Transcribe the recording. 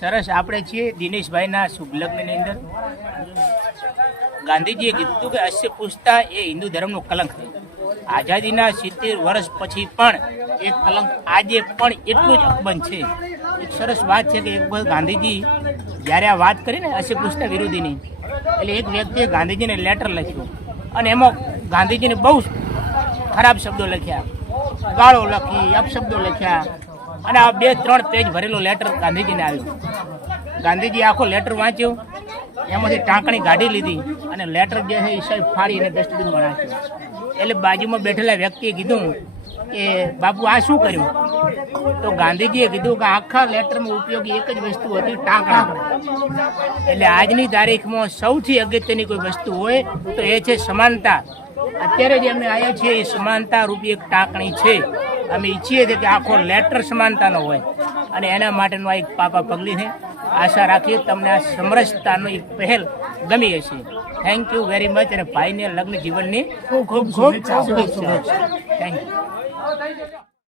સરસ. આપણે છીએ દિનેશભાઈના શુભ લગ્નની અંદર. ગાંધીજીએ કીધું કે અસ્ય પુસ્તા એ હિન્દુ ધર્મનું કલંક છે. આઝાદીના 70 વર્ષ પછી પણ એ કલંક આજે પણ એટલું જ અકબંધ છે. એક સરસ વાત છે કે એક વખત ગાંધીજી જ્યારે આ વાત કરી ને અસ્ય પુસ્તા વિરોધીની, એટલે એક વ્યક્તિએ ગાંધીજીને લેટર લખ્યું અને એમાં ગાંધીજીને બહુ ખરાબ શબ્દો લખ્યા, ગાળો લખી, અપશબ્દો લખ્યા અને આ 2-3 પેજ ભરેલો લેટર ગાંધીજીને આવ્યો. ગાંધીજી આખો લેટર વાંચ્યો, એમાંથી ટાંકણી કાઢી લીધી અને લેટર જે છે એ સાહેબ ફાડીને ડસ્ટબિનમાં નાખ્યો. એટલે બાજુમાં બેઠેલા વ્યક્તિએ કીધું કે બાપુ આ શું કર્યું? તો ગાંધીજીએ કીધું કે આખા લેટરમાં ઉપયોગી એક જ વસ્તુ હતી, ટાંકણા. એટલે આજની તારીખમાં સૌથી અગત્યની કોઈ વસ્તુ હોય તો એ છે સમાનતા. અત્યારે જે અમે આવ્યા છીએ એ સમાનતા રૂપી એક ટાંકણી છે. અમે ઈચ્છીએ છીએ કે આખો લેટર સમાનતાનો હોય અને એના માટેનું આ એક પાપા પગલું છે. આશા રાખીએ તમને આ સમરસતાનો એક પહેલ ગમી હશે. Thank you very much. અને ભાઈને લગ્ન જીવનની ખૂબ ખૂબ શુભેચ્છા. Thank you.